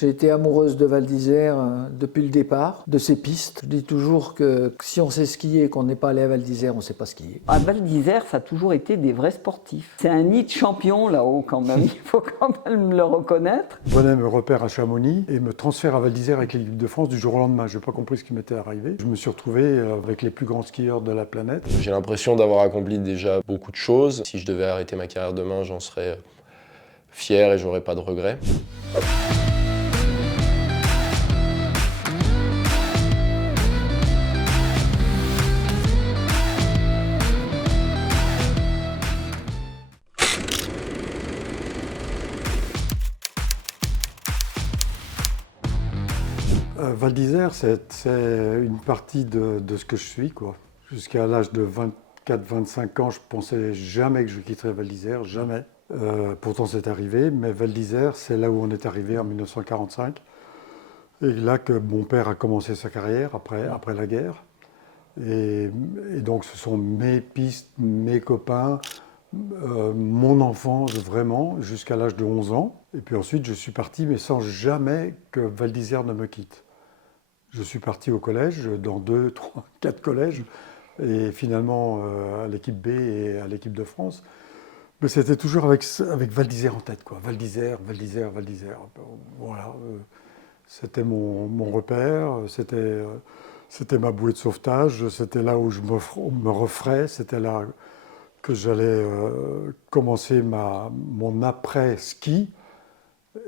J'ai été amoureuse de Val d'Isère depuis le départ, de ses pistes. Je dis toujours que si on sait skier et qu'on n'est pas allé à Val d'Isère, on ne sait pas skier. À Val d'Isère, ça a toujours été des vrais sportifs. C'est un nid de champions là-haut quand même, il faut quand même le reconnaître. Bonnet me repère à Chamonix et me transfère à Val d'Isère avec l'équipe de France du jour au lendemain. Je n'ai pas compris ce qui m'était arrivé. Je me suis retrouvé avec les plus grands skieurs de la planète. J'ai l'impression d'avoir accompli déjà beaucoup de choses. Si je devais arrêter ma carrière demain, j'en serais fier et j'aurais pas de regrets. Val d'Isère, c'est une partie de ce que je suis, quoi. Jusqu'à l'âge de 24-25 ans, je pensais jamais que je quitterais Val d'Isère, jamais. Pourtant, c'est arrivé, mais Val d'Isère, c'est là où on est arrivé en 1945. Et là que mon père a commencé sa carrière après la guerre. Et donc, ce sont mes pistes, mes copains, mon enfance vraiment, jusqu'à l'âge de 11 ans. Et puis ensuite, je suis parti, mais sans jamais que Val d'Isère ne me quitte. Je suis parti au collège, dans 2, 3, 4 collèges, et finalement à l'équipe B et à l'équipe de France. Mais c'était toujours avec Val d'Isère en tête, quoi. Val d'Isère, Val d'Isère, Val d'Isère. Voilà, c'était mon repère, c'était ma bouée de sauvetage, c'était là où je me referais, c'était là que j'allais commencer mon après-ski.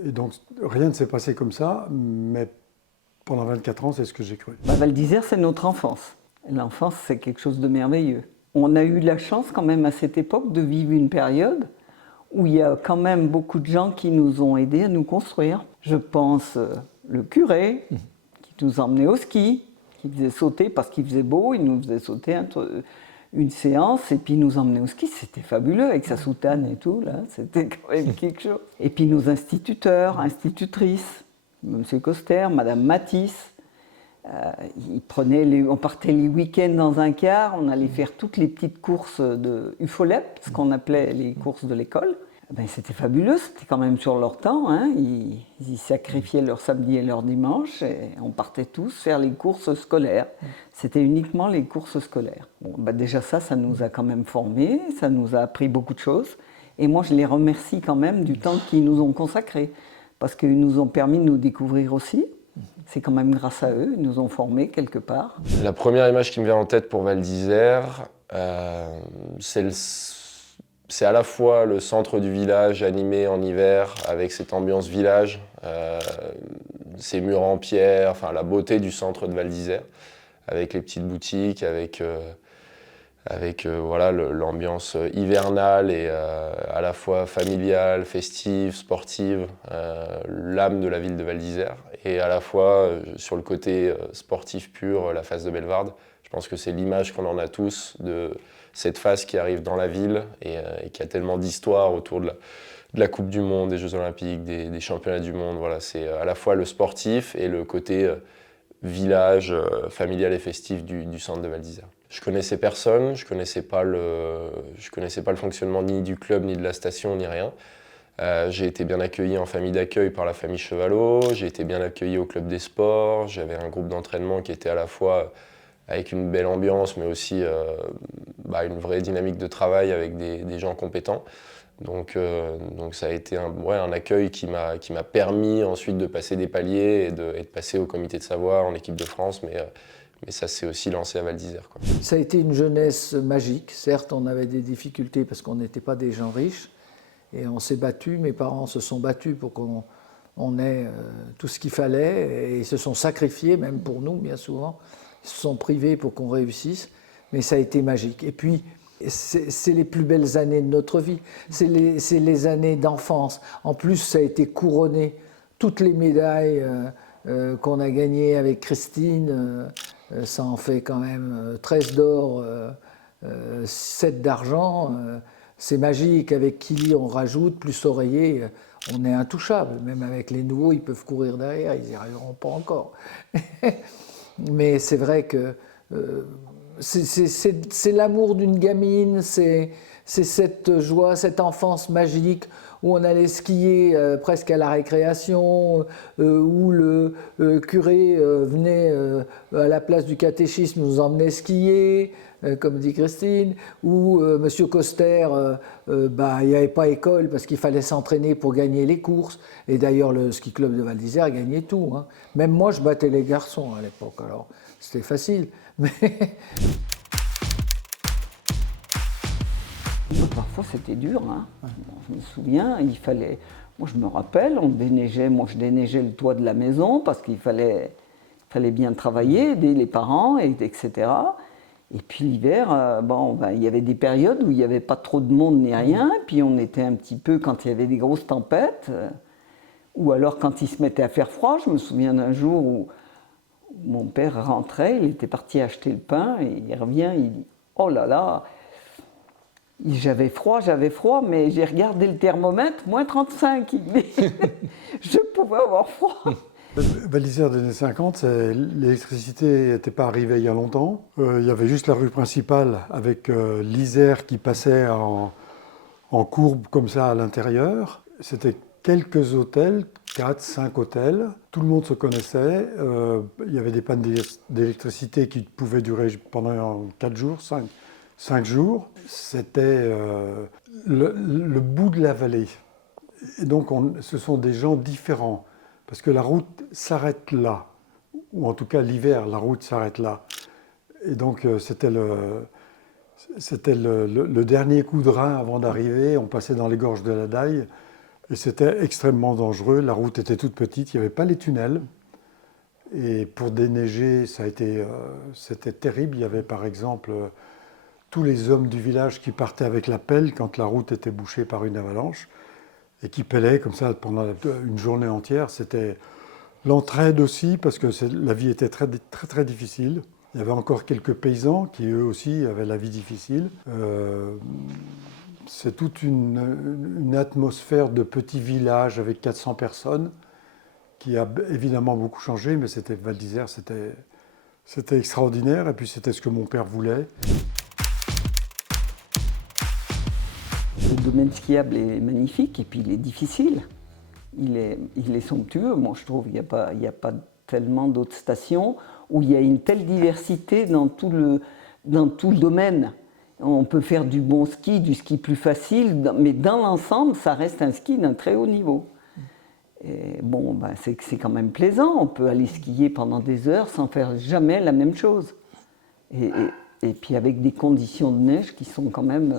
Et donc rien ne s'est passé comme ça, mais pendant 24 ans, c'est ce que j'ai cru. Val d'Isère, c'est notre enfance. L'enfance, c'est quelque chose de merveilleux. On a eu la chance quand même à cette époque de vivre une période où il y a quand même beaucoup de gens qui nous ont aidés à nous construire. Je pense le curé qui nous emmenait au ski, qui faisait sauter parce qu'il faisait beau, il nous faisait sauter une séance et puis il nous emmenait au ski. C'était fabuleux avec sa soutane et tout, là, c'était quand même quelque chose. Et puis nos instituteurs, institutrices, Monsieur Coster, Madame Matisse, on partait les week-ends dans un car, on allait faire toutes les petites courses de UFOLEP, ce qu'on appelait les courses de l'école. Ben, c'était fabuleux, c'était quand même sur leur temps, hein. Ils sacrifiaient leur samedi et leur dimanche et on partait tous faire les courses scolaires. C'était uniquement les courses scolaires. Bon, ben déjà ça nous a quand même formés, ça nous a appris beaucoup de choses. Et moi je les remercie quand même du temps qu'ils nous ont consacré, parce qu'ils nous ont permis de nous découvrir aussi. C'est quand même grâce à eux, ils nous ont formés quelque part. La première image qui me vient en tête pour Val d'Isère, c'est à la fois le centre du village animé en hiver avec cette ambiance village, ces murs en pierre, enfin la beauté du centre de Val d'Isère, avec les petites boutiques, avec voilà, l'ambiance hivernale et à la fois familiale, festive, sportive, l'âme de la ville de Val d'Isère, et à la fois sur le côté sportif pur, la face de Bellevarde. Je pense que c'est l'image qu'on en a tous de cette face qui arrive dans la ville et qui a tellement d'histoire autour de la Coupe du Monde, des Jeux Olympiques, des Championnats du Monde. Voilà, c'est à la fois le sportif et le côté village familial et festif du centre de Val d'Isère. Je connaissais personne, je connaissais pas le fonctionnement ni du club, ni de la station, ni rien. J'ai été bien accueilli en famille d'accueil par la famille Chevalot, j'ai été bien accueilli au club des sports, j'avais un groupe d'entraînement qui était à la fois avec une belle ambiance, mais aussi une vraie dynamique de travail avec des gens compétents. Donc ça a été un accueil qui m'a permis ensuite de passer des paliers et de passer au comité de Savoie, en équipe de France, mais ça s'est aussi lancé à Val d'Isère, quoi. Ça a été une jeunesse magique. Certes, on avait des difficultés parce qu'on n'était pas des gens riches et on s'est battus, mes parents se sont battus pour qu'on ait tout ce qu'il fallait et ils se sont sacrifiés, même pour nous, bien souvent. Ils se sont privés pour qu'on réussisse, mais ça a été magique. Et puis, c'est les plus belles années de notre vie, c'est les années d'enfance. En plus, ça a été couronné. Toutes les médailles qu'on a gagnées avec Christine, ça en fait quand même 13 d'or, 7 d'argent. C'est magique. Avec Kili, on rajoute, plus Oreiller, on est intouchable. Même avec les nouveaux, ils peuvent courir derrière, ils n'y arriveront pas encore. Mais c'est vrai que c'est l'amour d'une gamine, c'est cette joie, cette enfance magique où on allait skier presque à la récréation, où le curé venait à la place du catéchisme, nous emmenait skier, comme dit Christine, où Monsieur Coster, il n'y avait pas école parce qu'il fallait s'entraîner pour gagner les courses. Et d'ailleurs, le ski club de Val d'Isère gagnait tout. Hein. Même moi, je battais les garçons à l'époque, alors c'était facile. Mais parfois c'était dur, hein. Je me souviens, il fallait. Moi je me rappelle, on déneigeait, moi je déneigeais le toit de la maison parce qu'il fallait bien travailler, aider les parents, etc. Et puis l'hiver, il y avait des périodes où il n'y avait pas trop de monde ni rien, puis on était un petit peu quand il y avait des grosses tempêtes, ou alors quand il se mettait à faire froid. Je me souviens d'un jour où mon père rentrait, il était parti acheter le pain, et il revient, il dit « Oh là là !» J'avais froid, mais j'ai regardé le thermomètre, moins 35. Je pouvais avoir froid. Val d'Isère des années 50, l'électricité n'était pas arrivée il y a longtemps. Il y avait juste la rue principale avec l'Isère qui passait en courbe comme ça à l'intérieur. C'était quelques hôtels, 4, 5 hôtels. Tout le monde se connaissait. Il y avait des pannes d'électricité qui pouvaient durer pendant 4 jours, 5 jours. C'était le bout de la vallée. Et donc ce sont des gens différents. Parce que la route s'arrête là. Ou en tout cas l'hiver, la route s'arrête là. Et donc c'était le dernier coup de rein avant d'arriver. On passait dans les gorges de la Daille. Et c'était extrêmement dangereux. La route était toute petite. Il n'y avait pas les tunnels. Et pour déneiger, c'était terrible. Il y avait par exemple tous les hommes du village qui partaient avec la pelle quand la route était bouchée par une avalanche et qui peillaient comme ça pendant une journée entière. C'était l'entraide aussi parce que la vie était très, très, très difficile. Il y avait encore quelques paysans qui eux aussi avaient la vie difficile. C'est toute une atmosphère de petit village avec 400 personnes qui a évidemment beaucoup changé, mais Val d'Isère, c'était extraordinaire et puis c'était ce que mon père voulait. Le domaine skiable est magnifique et puis il est difficile. Il est somptueux. Moi, je trouve qu'il n'y a pas tellement d'autres stations où il y a une telle diversité dans tout le domaine. On peut faire du bon ski, du ski plus facile, mais dans l'ensemble, ça reste un ski d'un très haut niveau. Et c'est quand même plaisant. On peut aller skier pendant des heures sans faire jamais la même chose. Et puis avec des conditions de neige qui sont quand même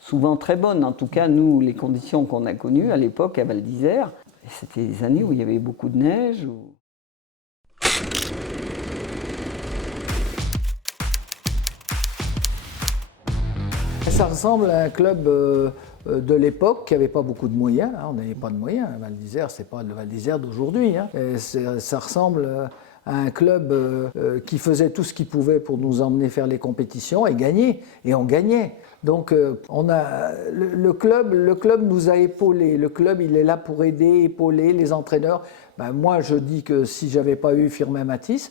souvent très bonnes. En tout cas, nous, les conditions qu'on a connues à l'époque à Val d'Isère, c'était des années où il y avait beaucoup de neige. Ça ressemble à un club de l'époque qui n'avait pas beaucoup de moyens. On n'avait pas de moyens. Val d'Isère, c'est pas le Val d'Isère d'aujourd'hui. Ça ressemble à un club qui faisait tout ce qu'il pouvait pour nous emmener faire les compétitions et gagner. Et on gagnait. Donc le club nous a épaulés. Le club, il est là pour aider, épauler les entraîneurs. Moi, je dis que si j'avais pas eu Firmin Matisse,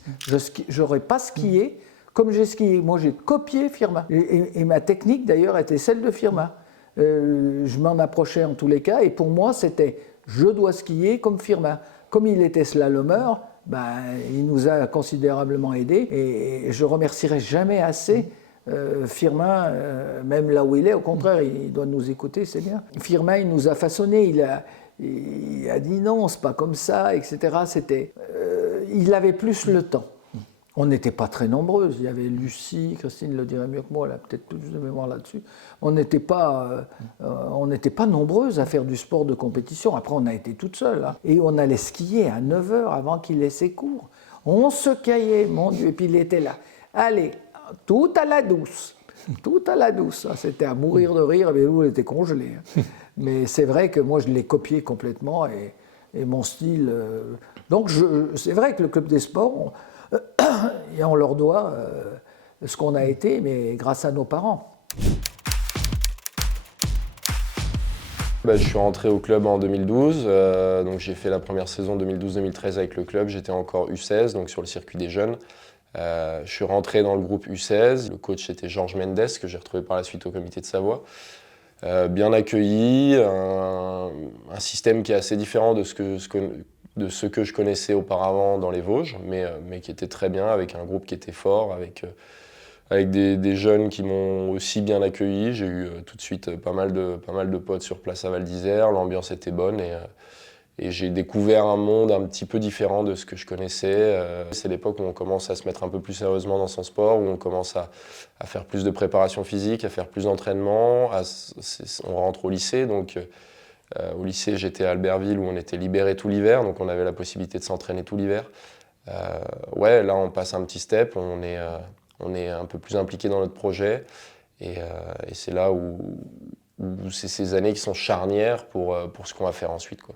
j'aurais pas skié comme j'ai skié. Moi, j'ai copié Firmin. Et ma technique, d'ailleurs, était celle de Firmin. Je m'en approchais en tous les cas. Et pour moi, c'était je dois skier comme Firmin. Comme il était slalomeur, il nous a considérablement aidés. Et je remercierai jamais assez Firmin, même là où il est. Au contraire, il doit nous écouter, c'est bien. Firmin, il nous a façonnés. Il a dit non, c'est pas comme ça, etc. Il avait plus le temps. On n'était pas très nombreuses. Il y avait Lucie, Christine le dirait mieux que moi, elle a peut-être plus de mémoire là-dessus. On n'était pas nombreuses à faire du sport de compétition. Après, on a été toutes seules. Hein. Et on allait skier à 9h avant qu'il ait ses cours. On se caillait, mon Dieu, et puis il était là. Allez, tout à la douce. Tout à la douce. C'était à mourir de rire, mais nous, on était congelés. Mais c'est vrai que moi, je l'ai copié complètement et mon style... Donc, c'est vrai que le Club des Sports... et on leur doit ce qu'on a été, mais grâce à nos parents. Je suis rentré au club en 2012, donc j'ai fait la première saison 2012-2013 avec le club, j'étais encore U16, donc sur le circuit des jeunes. Je suis rentré dans le groupe U16, le coach était Georges Mendes, que j'ai retrouvé par la suite au comité de Savoie. bien accueillis, un système qui est assez différent de ce que je connaissais auparavant dans les Vosges, mais qui était très bien, avec un groupe qui était fort, avec des jeunes qui m'ont aussi bien accueilli. J'ai eu tout de suite pas mal de potes sur place à Val d'Isère, l'ambiance était bonne et j'ai découvert un monde un petit peu différent de ce que je connaissais. C'est l'époque où on commence à se mettre un peu plus sérieusement dans son sport, où on commence à faire plus de préparation physique, à faire plus d'entraînement. On rentre au lycée, donc au lycée j'étais à Albertville où on était libéré tout l'hiver, donc on avait la possibilité de s'entraîner tout l'hiver. Ouais, là on passe un petit step, on est un peu plus impliqué dans notre projet et c'est là où c'est ces années qui sont charnières pour ce qu'on va faire ensuite, quoi.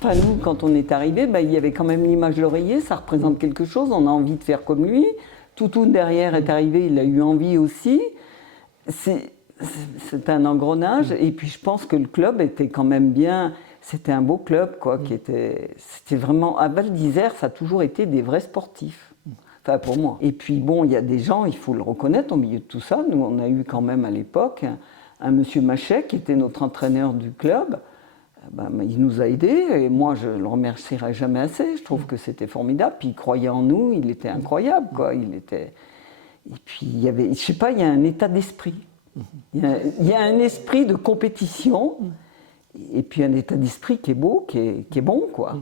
Enfin, nous, quand on est arrivé, il y avait quand même l'image de l'oreiller, ça représente quelque chose, on a envie de faire comme lui. Toutoun derrière est arrivé, il a eu envie aussi. C'est un engrenage, et puis je pense que le club était quand même bien, c'était un beau club, quoi, c'était vraiment, à Val d'Isère, ça a toujours été des vrais sportifs. Enfin, pour moi. Et puis bon, il y a des gens, il faut le reconnaître, au milieu de tout ça, nous on a eu quand même à l'époque un monsieur Machet qui était notre entraîneur du club. Il nous a aidés et moi je le remercierai jamais assez. Je trouve que c'était formidable. Puis il croyait en nous, il était incroyable, quoi. Et puis il y avait, je sais pas, il y a un état d'esprit. Il y a un esprit de compétition et puis un état d'esprit qui est beau, qui est bon, quoi.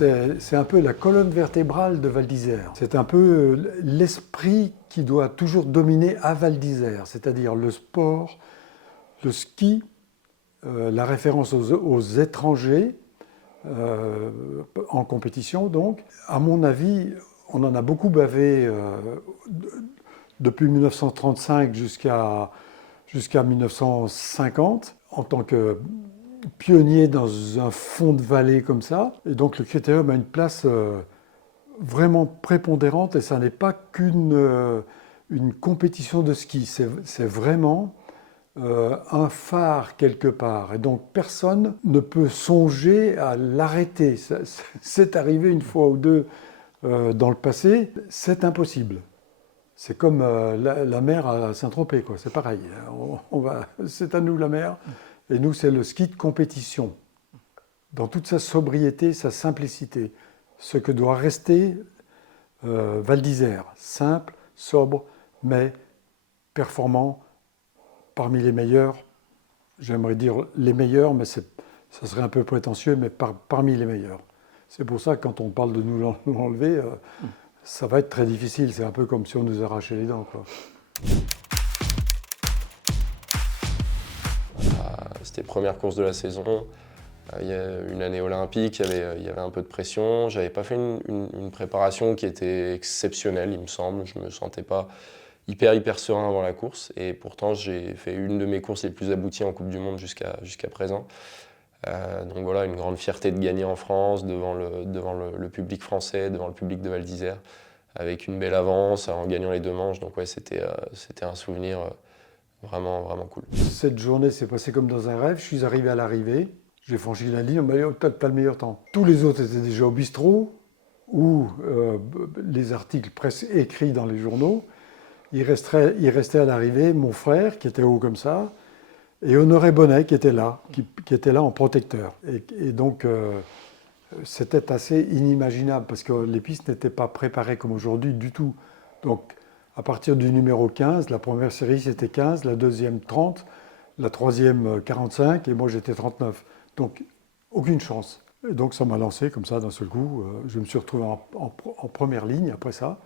C'est un peu la colonne vertébrale de Val d'Isère. C'est un peu l'esprit qui doit toujours dominer à Val d'Isère, c'est-à-dire le sport, le ski, la référence aux étrangers en compétition. Donc, à mon avis, on en a beaucoup bavé depuis 1935 jusqu'à 1950 en tant que pionnier dans un fond de vallée comme ça. Et donc le critérium a une place vraiment prépondérante et ça n'est pas une compétition de ski, c'est vraiment un phare quelque part. Et donc personne ne peut songer à l'arrêter. C'est arrivé une fois ou deux dans le passé, c'est impossible. C'est comme la mer à Saint-Tropez, quoi. C'est pareil. C'est à nous la mer. Et nous, c'est le ski de compétition, dans toute sa sobriété, sa simplicité. Ce que doit rester Val d'Isère, simple, sobre, mais performant, parmi les meilleurs. J'aimerais dire les meilleurs, mais ça serait un peu prétentieux, mais parmi les meilleurs. C'est pour ça que quand on parle de nous l'enlever, ça va être très difficile. C'est un peu comme si on nous arrachait les dents, quoi. C'était première course de la saison, il y a une année olympique, il y avait un peu de pression. J'avais pas fait une préparation qui était exceptionnelle, il me semble. Je me sentais pas hyper serein avant la course et pourtant j'ai fait une de mes courses les plus abouties en Coupe du Monde jusqu'à présent. Donc voilà, une grande fierté de gagner en France, devant le public français, devant le public de Val d'Isère, avec une belle avance, en gagnant les 2 manches. Donc ouais, c'était un souvenir vraiment cool. Cette journée s'est passée comme dans un rêve. Je suis arrivé à l'arrivée, j'ai franchi la ligne, on m'a dit « t'as le meilleur temps ». Tous les autres étaient déjà au bistrot, ou les articles presque écrits dans les journaux. Il restait à l'arrivée mon frère, qui était haut comme ça, et Honoré Bonnet, qui était là en protecteur. Et donc, c'était assez inimaginable, parce que les pistes n'étaient pas préparées comme aujourd'hui du tout. Donc, à partir du numéro 15, la première série c'était 15, la deuxième 30, la troisième 45 et moi j'étais 39. Donc aucune chance. Et donc ça m'a lancé comme ça d'un seul coup. Je me suis retrouvé en première ligne après ça.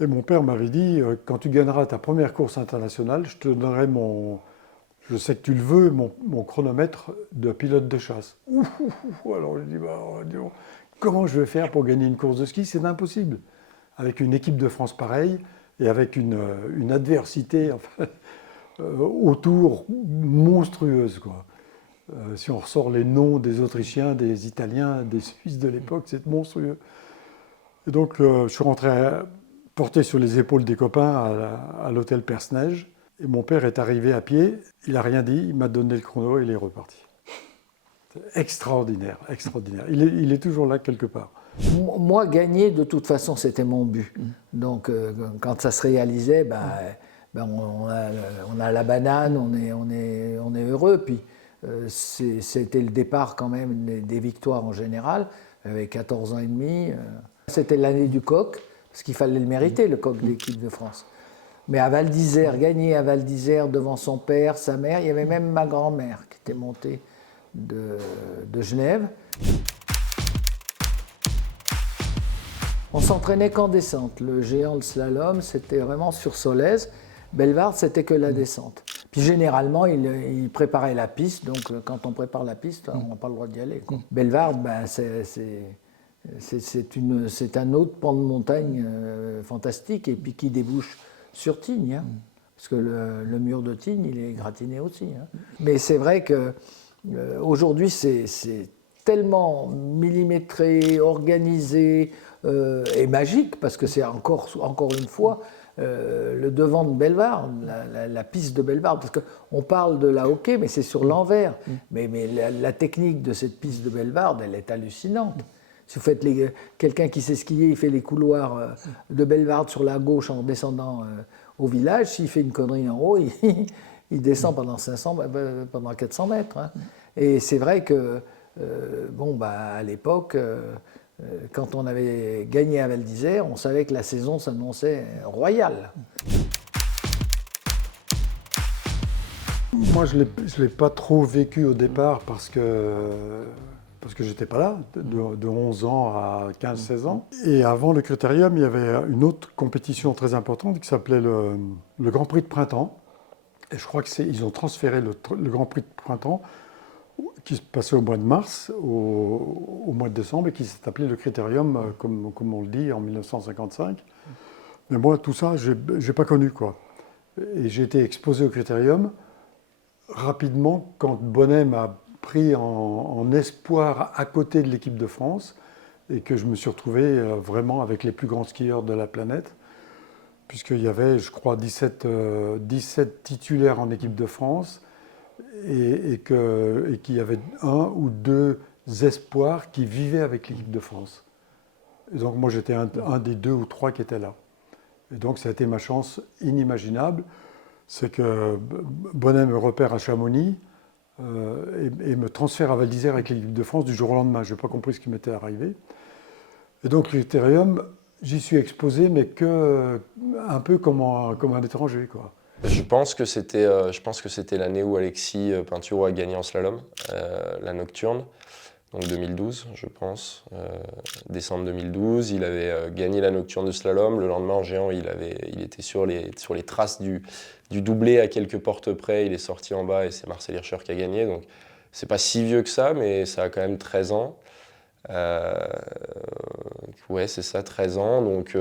Et mon père m'avait dit, quand tu gagneras ta première course internationale, je te donnerai je sais que tu le veux, mon chronomètre de pilote de chasse. Alors je dis, comment je vais faire pour gagner une course de ski? C'est impossible. Avec une équipe de France pareille, et avec une adversité autour monstrueuse, quoi. Si on ressort les noms des Autrichiens, des Italiens, des Suisses de l'époque, c'est monstrueux. Et donc je suis rentré porté sur les épaules des copains à l'hôtel Perce-Neige. Et mon père est arrivé à pied, il n'a rien dit, il m'a donné le chrono et il est reparti. Extraordinaire, extraordinaire. Il est toujours là quelque part. Moi, gagner, de toute façon, c'était mon but. Donc, quand ça se réalisait, on a la banane, on est heureux. Puis, c'était le départ quand même des victoires en général, avec 14 ans et demi. C'était l'année du coq, parce qu'il fallait le mériter, le coq de l'équipe de France. Mais à Val d'Isère, gagner à Val d'Isère devant son père, sa mère, il y avait même ma grand-mère qui était montée de Genève. On s'entraînait qu'en descente. Le géant de slalom, c'était vraiment sur Solèze. Bellewaerde, c'était que la descente. Puis généralement, il préparait la piste. Donc, quand on prépare la piste, on n'a pas le droit d'y aller, quoi. Bellewaerde, c'est un autre pan de montagne fantastique et puis qui débouche sur Tignes. Hein. Parce que le mur de Tignes, il est gratiné aussi. Hein. Mais c'est vrai qu'aujourd'hui, c'est tellement millimétré, organisé et magique, parce que c'est encore une fois le devant de Bellewaerde, la piste de Bellewaerde. Parce qu'on parle de la hockey, mais c'est sur l'envers. Mais la technique de cette piste de Bellewaerde, elle est hallucinante. Si vous faites quelqu'un qui sait skier, il fait les couloirs de Bellewaerde sur la gauche en descendant au village. S'il fait une connerie en haut, il descend pendant 400 mètres. Hein. Et c'est vrai que, à l'époque, quand on avait gagné à Val d'Isère, on savait que la saison s'annonçait royale. Moi, je l'ai pas trop vécu au départ parce que j'étais pas là, de 11 ans à 15-16 ans. Et avant le Critérium, il y avait une autre compétition très importante qui s'appelait le Grand Prix de Printemps. Et je crois qu'ils ont transféré le Grand Prix de Printemps, qui se passait au mois de mars, au mois de décembre, et qui s'est appelé le Critérium, comme on le dit, en 1955. Mais moi, tout ça, je n'ai pas connu, quoi. Et j'ai été exposé au Critérium rapidement quand Bonnet m'a pris en espoir à côté de l'équipe de France et que je me suis retrouvé vraiment avec les plus grands skieurs de la planète, puisqu'il y avait, je crois, 17 titulaires en équipe de France et qu'il y avait 1 ou 2 espoirs qui vivaient avec l'équipe de France. Et donc moi j'étais un des 2 ou 3 qui étaient là. Et donc ça a été ma chance inimaginable, c'est que Bonnet me repère à Chamonix, et me transfère à Val d'Isère avec l'équipe de France du jour au lendemain. Je n'ai pas compris ce qui m'était arrivé. Et donc, le Critérium, j'y suis exposé, mais un peu comme un étranger, quoi. Je pense que c'était l'année où Alexis Pinturo a gagné en slalom, la nocturne, donc 2012, je pense. Décembre 2012, il avait gagné la nocturne de slalom. Le lendemain, en géant, il était sur les traces du doublé à quelques portes près. Il est sorti en bas et c'est Marcel Hirscher qui a gagné. Donc, c'est pas si vieux que ça, mais ça a quand même 13 ans. Ouais, c'est ça, 13 ans. Donc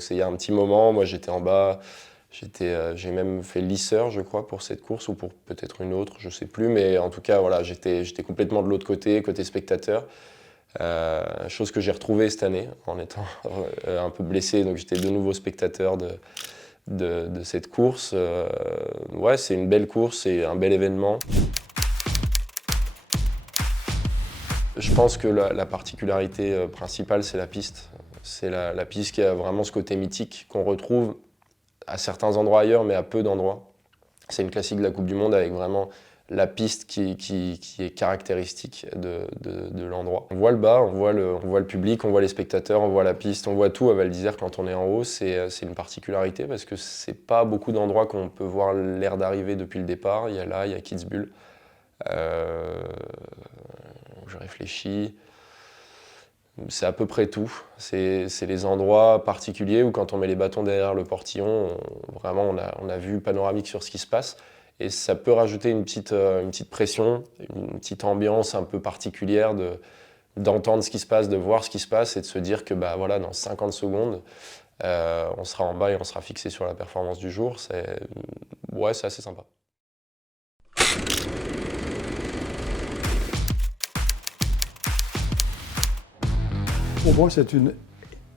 c'est il y a un petit moment. Moi, j'étais en bas. J'ai même fait lisseur, je crois, pour cette course ou pour peut-être une autre, je sais plus. Mais en tout cas, voilà, j'étais complètement de l'autre côté spectateur. Chose que j'ai retrouvée cette année en étant un peu blessé. Donc j'étais de nouveau spectateur de cette course. Ouais, c'est une belle course, c'est un bel événement. Je pense que la particularité principale, c'est la piste. C'est la piste qui a vraiment ce côté mythique qu'on retrouve à certains endroits ailleurs, mais à peu d'endroits. C'est une classique de la Coupe du Monde avec vraiment la piste qui est caractéristique de l'endroit. On voit le bas, on voit le public, on voit les spectateurs, on voit la piste, on voit tout à Val d'Isère quand on est en haut. C'est une particularité parce que c'est pas beaucoup d'endroits qu'on peut voir l'air d'arrivée depuis le départ. Il y a Kitzbühel. Je réfléchis. C'est à peu près tout. C'est les endroits particuliers où quand on met les bâtons derrière le portillon, vraiment on a vue panoramique sur ce qui se passe. Et ça peut rajouter une petite pression, une petite ambiance un peu particulière d'entendre ce qui se passe, de voir ce qui se passe et de se dire que voilà, dans 50 secondes, on sera en bas et on sera fixé sur la performance du jour. C'est assez sympa. Pour moi, c'est une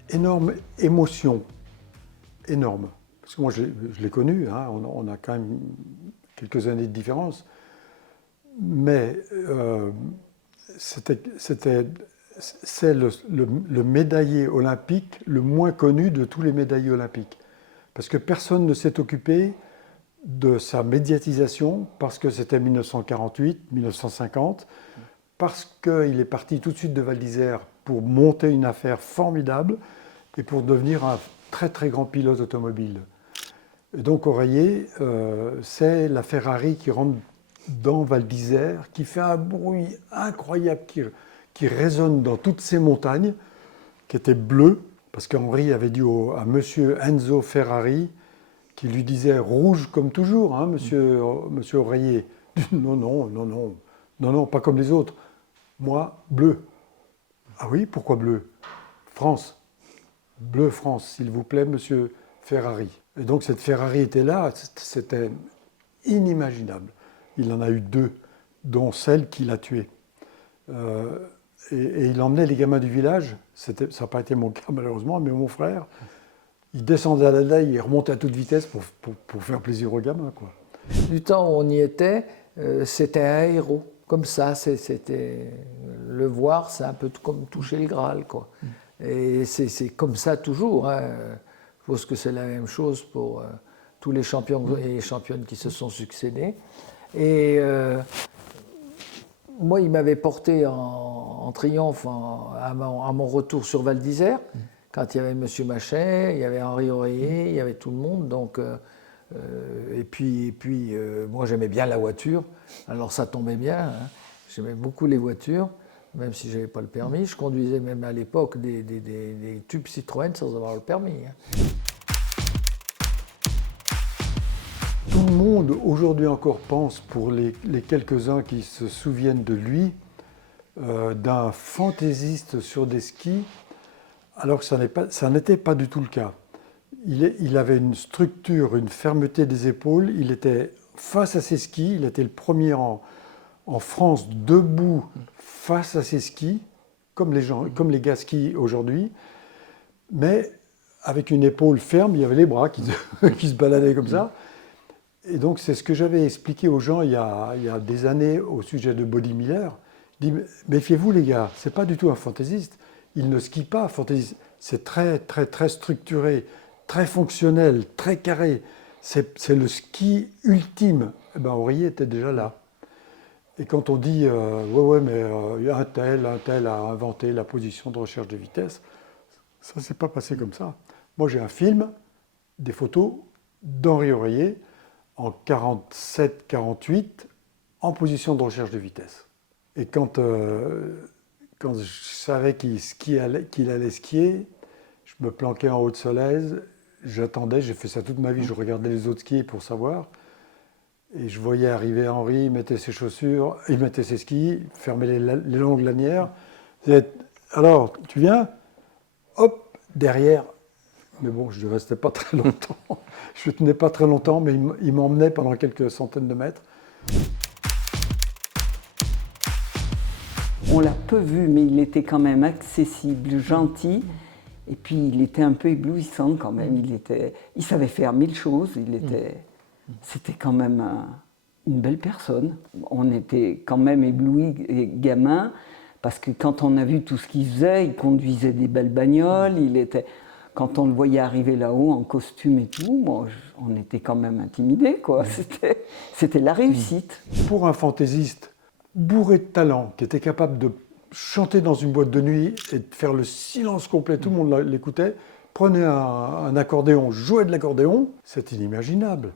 énorme émotion. Énorme. Parce que moi, je l'ai connu, hein, on a quand même quelques années de différence. Mais c'est le médaillé olympique le moins connu de tous les médaillés olympiques. Parce que personne ne s'est occupé de sa médiatisation, parce que c'était 1948, 1950, parce qu'il est parti tout de suite de Val d'Isère pour monter une affaire formidable et pour devenir un très très grand pilote automobile. Et donc Oreiller, c'est la Ferrari qui rentre dans Val d'Isère, qui fait un bruit incroyable, qui résonne dans toutes ces montagnes, qui étaient bleues, parce qu'Henri avait dit à monsieur Enzo Ferrari, qui lui disait rouge comme toujours, hein, monsieur Oreiller. Non, non, non, non, non, non, pas comme les autres. Moi, bleu. Ah oui, pourquoi bleu? France. Bleu France, s'il vous plaît, monsieur Ferrari. Et donc cette Ferrari était là, c'était inimaginable. Il en a eu 2, dont celle qui l'a tué. Et il emmenait les gamins du village, ça n'a pas été mon cas malheureusement, mais mon frère, il descendait à la daille, il remontait à toute vitesse pour faire plaisir aux gamins, quoi. Du temps où on y était, c'était un héros. Comme ça, le voir, c'est un peu comme toucher le Graal, quoi. Et c'est comme ça toujours, hein. Je pense que c'est la même chose pour tous les champions et les championnes qui se sont succédés. Et moi, il m'avait porté en triomphe à mon retour sur Val d'Isère, quand il y avait M. Machet, il y avait Henri Oreiller, il y avait tout le monde. Donc, et puis moi, j'aimais bien la voiture, alors ça tombait bien, hein. J'aimais beaucoup les voitures, même si je n'avais pas le permis. Je conduisais même à l'époque des tubes Citroën sans avoir le permis, hein. Tout le monde aujourd'hui encore pense, pour les quelques-uns qui se souviennent de lui, d'un fantaisiste sur des skis, alors que ça n'était pas du tout le cas. Il avait une structure, une fermeté des épaules, il était face à ses skis, il était le premier en France debout face à ses skis, comme les gars skis aujourd'hui, mais avec une épaule ferme, il y avait les bras qui se baladaient comme ça. Et donc c'est ce que j'avais expliqué aux gens il y a des années au sujet de Body Miller. Je dis, méfiez-vous les gars, c'est pas du tout un fantaisiste. Il ne skie pas, fantaisiste. C'est très très très structuré, très fonctionnel, très carré. C'est le ski ultime. Eh ben, Oreiller était déjà là. Et quand on dit ouais, mais un tel a inventé la position de recherche de vitesse, ça ne s'est pas passé comme ça. Moi, j'ai un film, des photos d'Henri Oreiller en 47-48 en position de recherche de vitesse. Et quand je savais qu'il allait skier, je me planquais en haut de Solèze, j'attendais, j'ai fait ça toute ma vie, je regardais les autres skier pour savoir. Et je voyais arriver Henri, il mettait ses chaussures, il mettait ses skis, fermait les longues lanières. Alors, tu viens? Hop, derrière. Mais bon, je ne restais pas très longtemps. Je ne tenais pas très longtemps, mais il m'emmenait pendant quelques centaines de mètres. On l'a peu vu, mais il était quand même accessible, gentil. Et puis, il était un peu éblouissant quand même. Il savait faire 1000 choses. C'était quand même une belle personne. On était quand même éblouis, gamins, parce que quand on a vu tout ce qu'il faisait, il conduisait des belles bagnoles, quand on le voyait arriver là-haut en costume et tout, on était quand même intimidés, quoi. C'était la réussite. Pour un fantaisiste bourré de talent, qui était capable de chanter dans une boîte de nuit et de faire le silence complet, tout le monde l'écoutait, prenait un accordéon, jouait de l'accordéon, c'est inimaginable.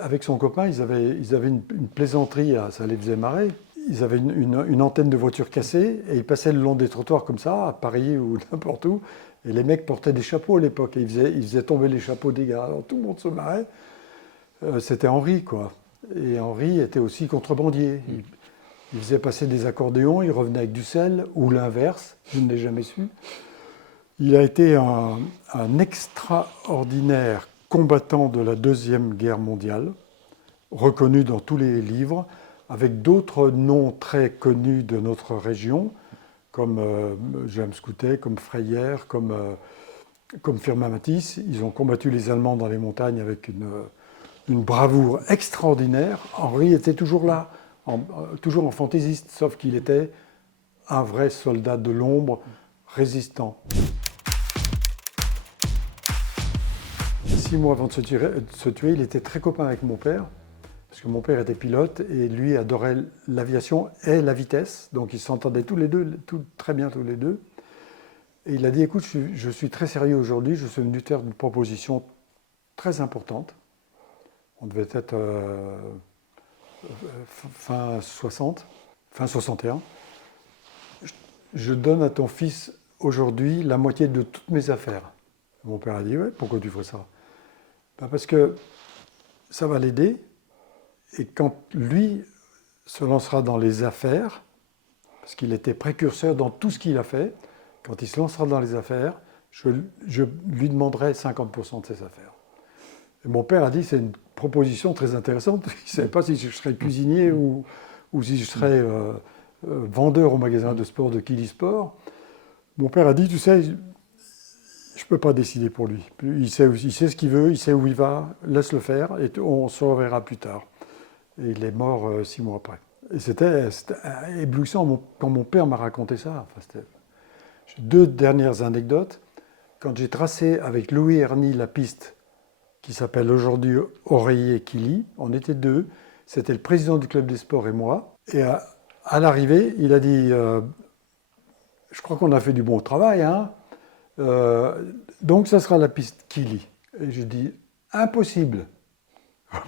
Avec son copain, ils avaient une plaisanterie, ça les faisait marrer. Ils avaient une antenne de voiture cassée et ils passaient le long des trottoirs comme ça, à Paris ou n'importe où. Et les mecs portaient des chapeaux à l'époque et ils faisaient tomber les chapeaux des gars. Alors tout le monde se marrait. C'était Henri, quoi. Et Henri était aussi contrebandier. Il faisait passer des accordéons, il revenait avec du sel, ou l'inverse, je ne l'ai jamais su. Il a été un extraordinaire combattant de la Deuxième Guerre mondiale, reconnu dans tous les livres, avec d'autres noms très connus de notre région, comme James Coutet, comme Freyer, comme Firmin Matisse. Ils ont combattu les Allemands dans les montagnes avec une bravoure extraordinaire. Henri était toujours là, toujours en fantaisiste, sauf qu'il était un vrai soldat de l'ombre, résistant. 6 mois avant de se tuer, il était très copain avec mon père, parce que mon père était pilote et lui adorait l'aviation et la vitesse, donc ils s'entendaient tous les deux, très bien tous les deux. Et il a dit, écoute, je suis très sérieux aujourd'hui, je suis venu faire une proposition très importante. On devait être fin 60, fin 61. Je donne à ton fils aujourd'hui la moitié de toutes mes affaires. Mon père a dit, ouais, pourquoi tu ferais ça? Ben parce que ça va l'aider. Et quand lui se lancera dans les affaires, parce qu'il était précurseur dans tout ce qu'il a fait, quand il se lancera dans les affaires, je lui demanderai 50% de ses affaires. Et mon père a dit, c'est une proposition très intéressante. Il ne savait pas si je serais cuisinier ou si je serais vendeur au magasin de sport de Kili Sport. Mon père a dit, tu sais, je ne peux pas décider pour lui. Il sait ce qu'il veut, il sait où il va, laisse-le faire et on se reverra plus tard. Et il est mort 6 mois après. Et c'était éblouissant quand mon père m'a raconté ça. Enfin, j'ai 2 dernières anecdotes. Quand j'ai tracé avec Louis Erny la piste qui s'appelle aujourd'hui Oreiller-Kili, on était 2. C'était le président du club des sports et moi. Et à l'arrivée, il a dit je crois qu'on a fait du bon travail, hein. Donc ça sera la piste Kili. Et j'ai dit impossible.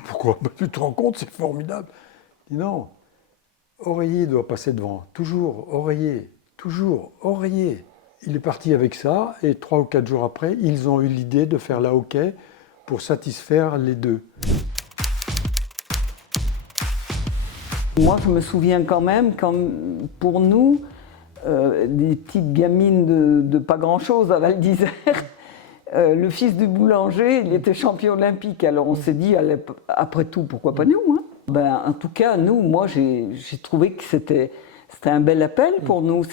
Pourquoi? Tu te rends compte, c'est formidable. Il dit non, Oreiller doit passer devant. Toujours Oreiller, toujours Oreiller. Il est parti avec ça et 3 ou 4 jours après, ils ont eu l'idée de faire la hockey pour satisfaire les 2. Moi, je me souviens quand même, pour nous, des petites gamines de pas grand-chose à Val d'Isère, le fils du boulanger, il était champion olympique. Alors on s'est dit, après tout, pourquoi pas nous, hein? Ben, en tout cas, moi, j'ai trouvé que c'était un bel appel pour nous.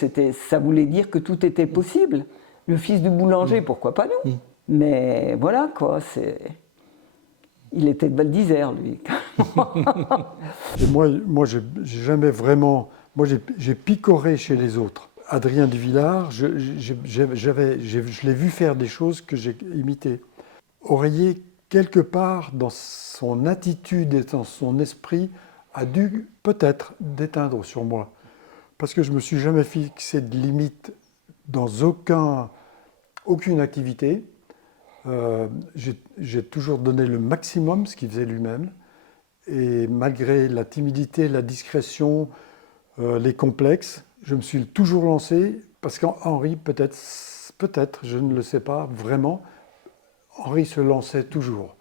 Ça voulait dire que tout était possible. Le fils du boulanger, pourquoi pas nous? Mais voilà, quoi, il était de Val d'Isère, lui. Et moi j'ai jamais vraiment... Moi, j'ai picoré chez les autres. Adrien Duvillard, je l'ai vu faire des choses que j'ai imitées. Oreiller, quelque part, dans son attitude et dans son esprit, a dû peut-être déteindre sur moi. Parce que je ne me suis jamais fixé de limite dans aucune activité. J'ai toujours donné le maximum, ce qu'il faisait lui-même. Et malgré la timidité, la discrétion, les complexes, je me suis toujours lancé, parce qu'Henri, peut-être, je ne le sais pas vraiment, Henri se lançait toujours.